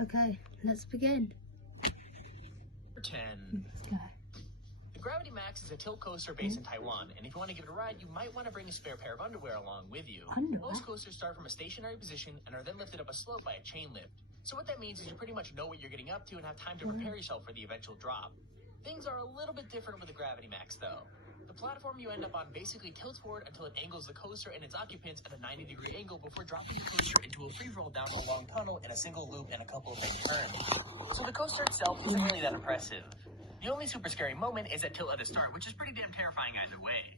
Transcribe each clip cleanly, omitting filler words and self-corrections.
Okay, let's begin. 10. Let's go. The Gravity Max is a tilt coaster based in Taiwan, and if you want to give it a ride, you might want to bring a spare pair of underwear along with you. Underwear? Most coasters start from a stationary position and are then lifted up a slope by a chain lift. So what that means is you pretty much know what you're getting up to and have time to prepare yourself for the eventual drop. Things are a little bit different with the Gravity Max, though. The platform you end up on basically tilts forward until it angles the coaster and its occupants at a 90-degree angle before dropping the coaster into a free roll down a long tunnel in a single loop and a couple of big turns. So the coaster itself isn't really that impressive. The only super scary moment is that tilt at the start, which is pretty damn terrifying either way.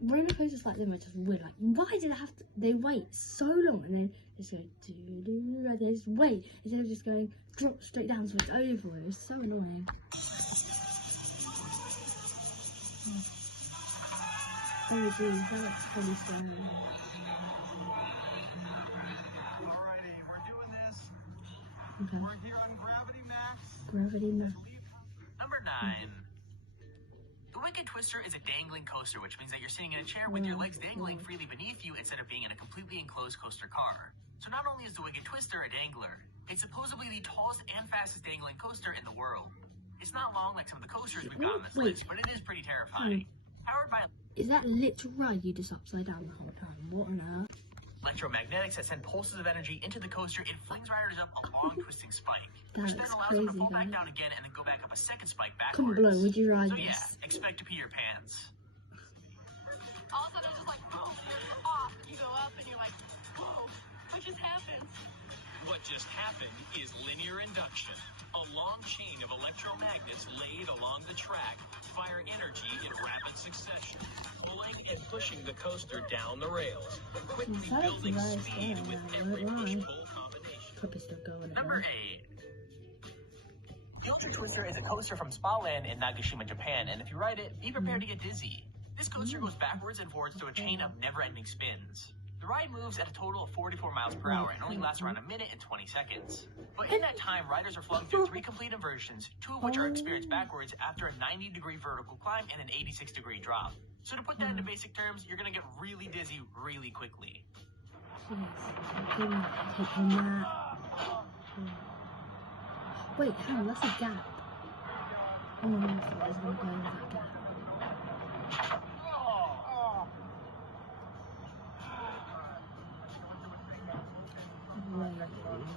Roller coasters like them are just weird. Like, why did they wait so long and then just go do-do, and they just wait instead of just going drop straight down so it's over? It was so annoying. That looks pretty scary. Alrighty, we're doing this. Okay. We're here on Gravity Max. Gravity Max. Number 9. The Wicked Twister is a dangling coaster, which means that you're sitting in a chair with your legs dangling freely beneath you instead of being in a completely enclosed coaster car. So not only is the Wicked Twister a dangler, it's supposedly the tallest and fastest dangling coaster in the world. It's not long like some of the coasters we've got on this list, but it is pretty terrifying. Powered by Is that literal ride you just upside down the whole time? What on earth? electromagnetics that send pulses of energy into the coaster, it flings riders up a long twisting spike, which then That's allows them to crazy, pull back guys. down again and then go back up a second spike Comment backwards. below, would you ride So this? yeah, expect to pee your pants. Also, there's just like boom, and there's a pop, and you go up, and you're like, whoa, what just happened? What just happened is linear induction, a long chain of electromagnets laid along the track fire energy in rapid succession, pulling and pushing the coaster down the rails, quickly That's building nice, speed yeah, with yeah, every right. push-pull combination. Probably still going. Number 8. The Ultra Twister is a coaster from Spa Land in Nagashima, Japan, and if you ride it, be prepared to get dizzy. This coaster goes backwards and forwards through a chain of never-ending spins. The ride moves at a total of 44 miles per hour and only lasts around a minute and 20 seconds. But in that time, riders are flung through 3 complete inversions, 2 of which are experienced backwards after a 90-degree vertical climb and an 86-degree drop. So to put that into basic terms, you're going to get really dizzy really quickly. Yes, taking that. Wait, hang on, that's a gap. Oh my gosh, there's no going with that gap. Wait,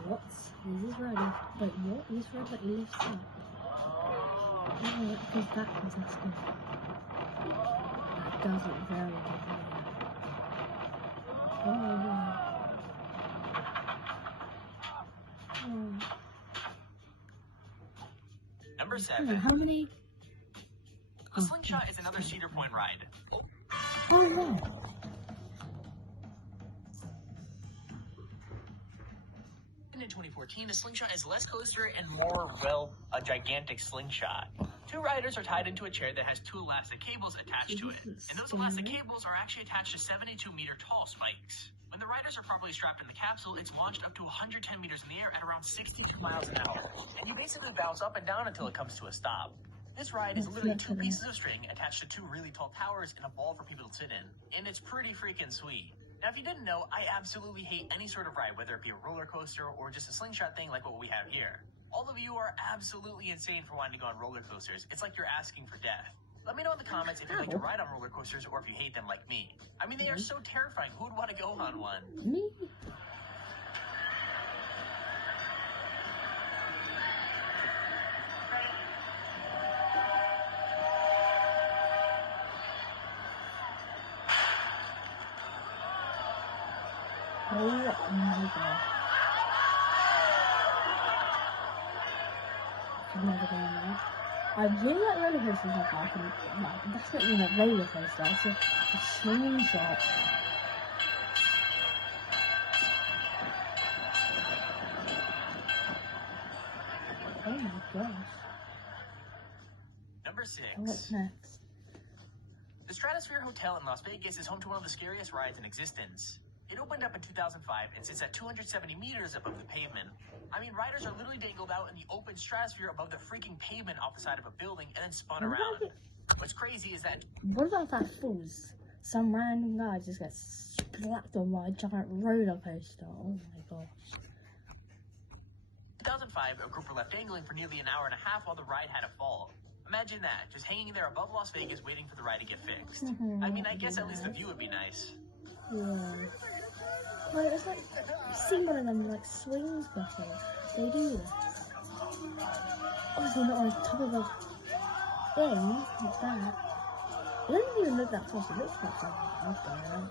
what? Is this ready? Wait, what? This road like lifts up. Oh, it goes backwards, that's good. That does look very good. Oh. Number Hang on, 7. how many? The Slingshot is another Cedar Point ride. Oh, no. In 2014, the Slingshot is less coaster and more, well, a gigantic slingshot. 2 riders are tied into a chair that has 2 elastic cables attached to it. And those elastic cables are actually attached to 72-meter tall spikes. When the riders are properly strapped in the capsule, it's launched up to 110 meters in the air at around 62 miles an hour. And you basically bounce up and down until it comes to a stop. This ride is literally 2 pieces of string attached to 2 really tall towers and a ball for people to sit in. And it's pretty freaking sweet. Now, if you didn't know, I absolutely hate any sort of ride, whether it be a roller coaster or just a slingshot thing like what we have here. All of you are absolutely insane for wanting to go on roller coasters. It's like you're asking for death. Let me know in the comments if you like to ride on roller coasters or if you hate them like me. I mean, they are so terrifying. Who would want to go on one? Me? Oh my god. I've never done that. I really like roller coasters like that. That's not even a roller coaster, it's a slingshot. Oh my gosh. Number 6. What's next? The Stratosphere Hotel in Las Vegas is home to one of the scariest rides in existence. It opened up in 2005 and sits at 270 meters above the pavement. I mean, riders are literally dangled out in the open stratosphere above the freaking pavement off the side of a building and then spun around. What's crazy is that What about if that falls? some random guy just gets slapped on by a giant roller coaster. Oh my gosh. In 2005, a group were left dangling for nearly an hour and a half while the ride had a fall. Imagine that, just hanging there above Las Vegas waiting for the ride to get fixed. I mean, I guess at least the view would be nice. Yeah. Like, it's like, you've seen one of them, like, swings before. They do this. Obviously not on top of a thing, like that. It doesn't even look that close, it looks like something else going on.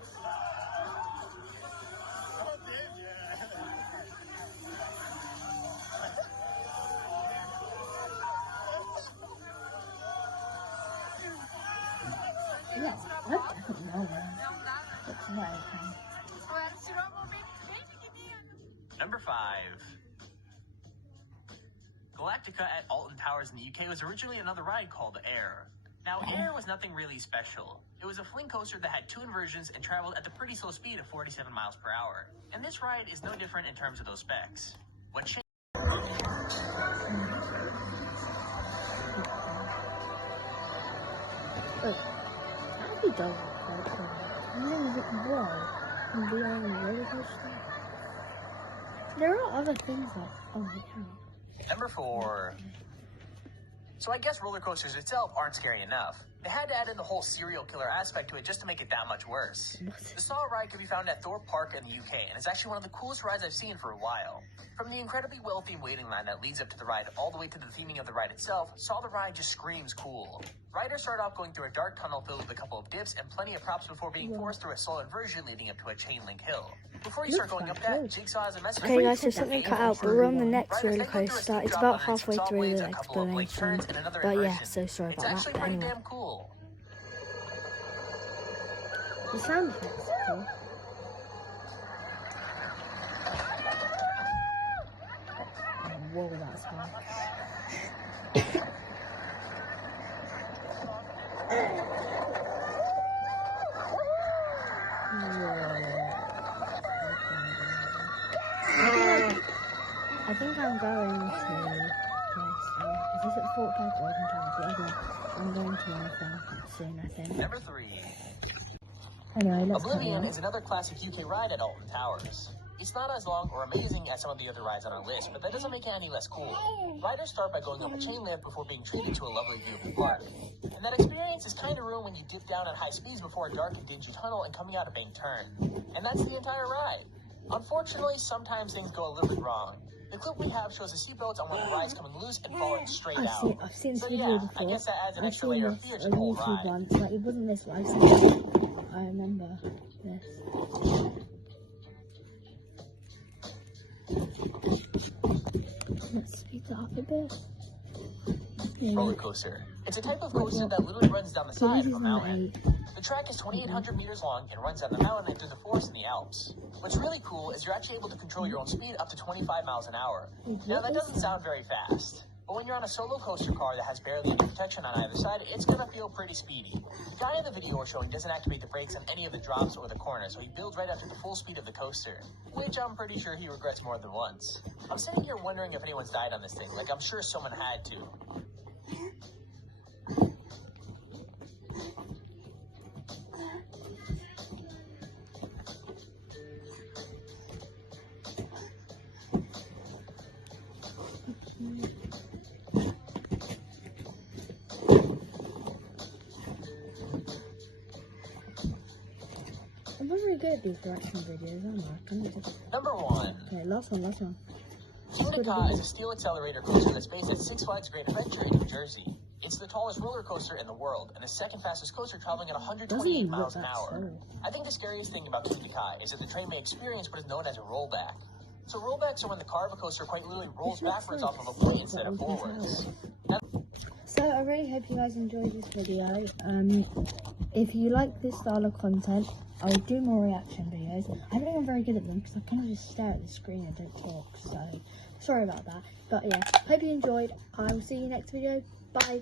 Yeah, I definitely know that. It's very fun. Number 5. Galactica at Alton Towers in the UK was originally another ride called Air. Now, Air was nothing really special. It was a fling coaster that had 2 inversions and traveled at the pretty slow speed of 47 miles per hour. And this ride is no different in terms of those specs. What changed? Look, how do you go like that? I'm never looking why. And be on a roller coaster. There are other things like, oh my god. Number 4. So I guess roller coasters itself aren't scary enough. They had to add in the whole serial killer aspect to it just to make it that much worse. The Saw ride can be found at Thorpe Park in the UK, and it's actually one of the coolest rides I've seen for a while. From the incredibly well-themed waiting line that leads up to the ride all the way to the theming of the ride itself, Saw the ride just screams cool. Riders start off going through a dark tunnel filled with a couple of dips and plenty of props before being forced through a slow inversion leading up to a chain link hill. Before you start going up that, Jigsaw has a message. Okay guys, so something cut out, but we're on the next roller coaster. It's about halfway through the explanation. But yeah, so sorry about that. It's actually pretty damn cool. The sound effects are cool. Whoa, that's hard. I think I'm going to is this at Fort Park or I'm going to anything soon, I think. Number 3. Anyway, let's Oblivion is another classic UK ride at Alton Towers. It's not as long or amazing as some of the other rides on our list, but that doesn't make it any less cool. Riders start by going up a chain lift before being treated to a lovely view of the park. And that experience is kind of ruined when you dip down at high speeds before a dark and dingy tunnel and coming out a banked turn. And that's the entire ride. Unfortunately, sometimes things go a little bit wrong. The clip we have shows the seatbelts on one of the rides coming loose and falling straight out. I've seen this So video yeah, before. I guess that adds an I've extra seen layer this of fear to on the whole YouTube ride. once, but it wasn't this one. I've seen it. I remember this. Let's speed that up a bit. Roller coaster. It's a type of coaster that literally runs down the So side this of a is mountain. number 8. The track is 2,800 meters long and runs down the mountain and through the forest in the Alps. What's really cool is you're actually able to control your own speed up to 25 miles an hour. Now that doesn't sound very fast, but when you're on a solo coaster car that has barely any protection on either side, it's gonna feel pretty speedy. The guy in the video we're showing doesn't activate the brakes on any of the drops or the corners, so he builds right up to the full speed of the coaster, which I'm pretty sure he regrets more than once. I'm sitting here wondering if anyone's died on this thing, like I'm sure someone had to. I'm not very good at these direction videos, am I? Can I just... Number 1. Okay, last one. Kingda Ka is a steel accelerator coaster that's based at Six Flags Great Adventure in New Jersey. It's the tallest roller coaster in the world and the second fastest coaster traveling at 128 miles an hour. I think the scariest thing about Kingda Ka is that the train may experience what is known as a rollback. So rollbacks are when the car of a coaster quite literally rolls backwards off of a plane instead of forwards. So I really hope you guys enjoyed this video. If you like this style of content, I'll do more reaction videos. I don't think I'm very good at them because I kind of just stare at the screen and don't talk. So sorry about that. But yeah, hope you enjoyed. I will see you next video. Bye.